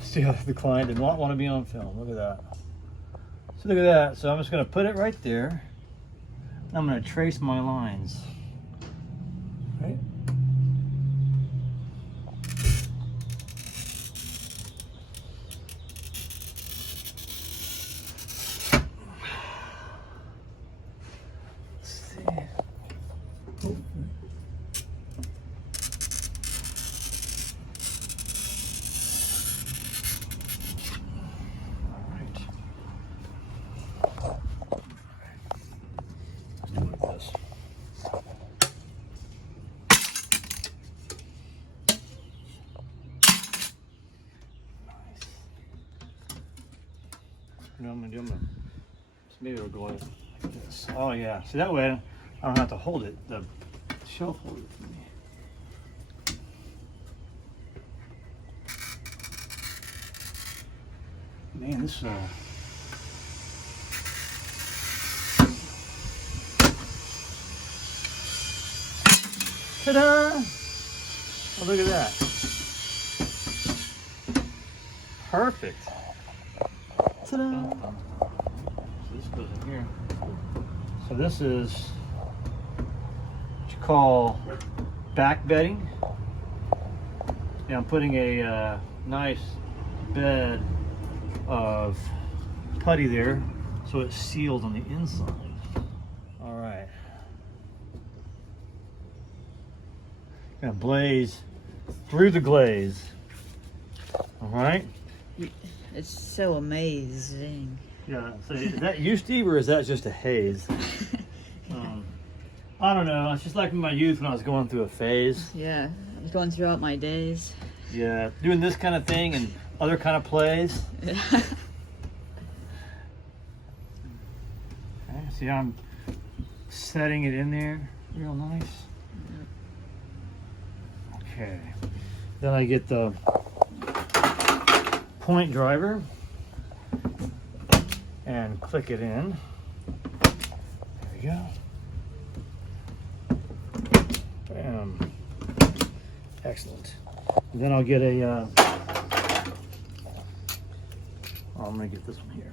See how the client did not want to be on film. Look at that. So look at that. So I'm just going to put it right there. I'm going to trace my lines. Right? Let's see. Oh. You know what I'm gonna do? Maybe it'll go like this. Oh yeah. See, that way I don't have to hold it. The shelf holds it for me. Man, this ta-da! Oh, look at that. Perfect. Ta-da! So this goes in here. So this is what you call back bedding. Yeah, I'm putting a nice bed of putty there so it's sealed on the inside. All right. Gonna blaze through the glaze. All right. It's so amazing. Yeah, so is that you, Steve, or is that just a haze? I don't know. It's just like in my youth when I was going through a phase. Yeah, I was going throughout my days. Yeah, doing this kind of thing and other kind of plays. Yeah. Okay, see how I'm setting it in there real nice? Okay. Then I get the point driver and click it in. There we go. Bam. Excellent. And then I'll get a I'm gonna get this one here.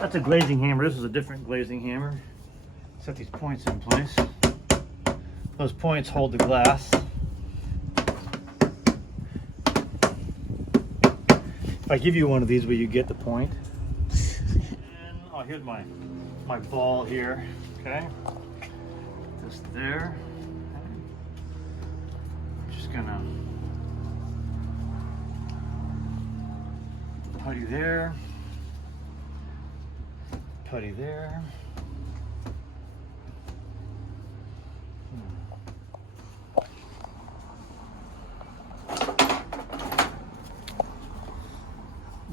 That's a glazing hammer. This is a different glazing hammer. Set these points in place. Those points hold the glass. If I give you one of these, will you get the point? And I'll hit my ball here. Okay. Just there. I'm just gonna putty there. Putty there.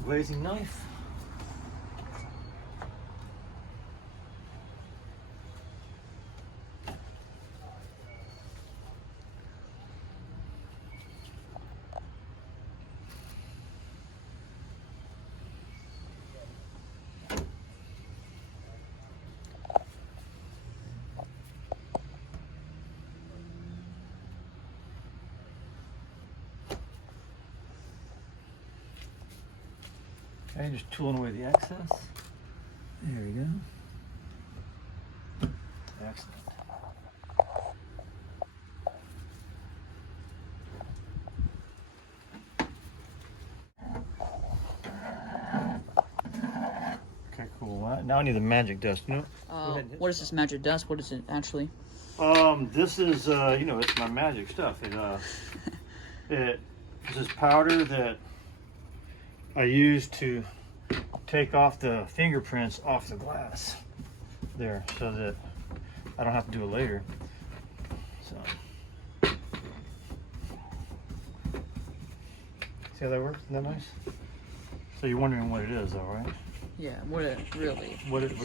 Glazing knife. Okay, just tooling away the excess. There we go. Excellent. Okay, cool. Now I need the magic dust. You know? What is this magic dust? What is it actually? This is you know, it's my magic stuff. This is powder that I use to take off the fingerprints off the glass there so that I don't have to do it later. So see how that works? Isn't that nice? So you're wondering what it is though, right? Yeah, what it really. What is it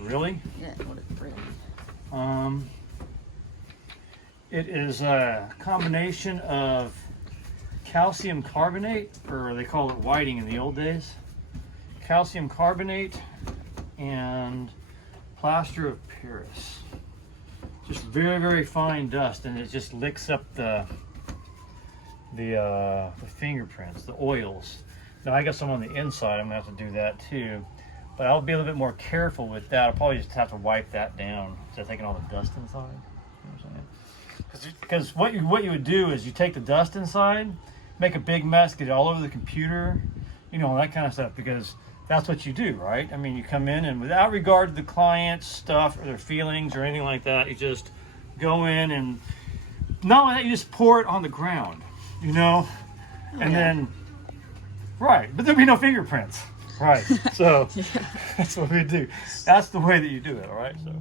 really? Yeah, what it really. It is a combination of calcium carbonate, or they call it whiting in the old days. Calcium carbonate and plaster of Paris. Just very, very fine dust, and it just licks up the the fingerprints, the oils. Now I got some on the inside. I'm gonna have to do that too, but I'll be a little bit more careful with that. I'll probably just have to wipe that down instead of taking all the dust inside. You know what I'm saying? Because what you would do is you take the dust inside, make a big mess, get it all over the computer, you know, that kind of stuff, because that's what you do, right? I mean, you come in and without regard to the client's stuff or their feelings or anything like that, you just go in and not only that, you just pour it on the ground, you know, and then, right, but there'll be no fingerprints, right? So that's what we do. That's the way that you do it, all right? So.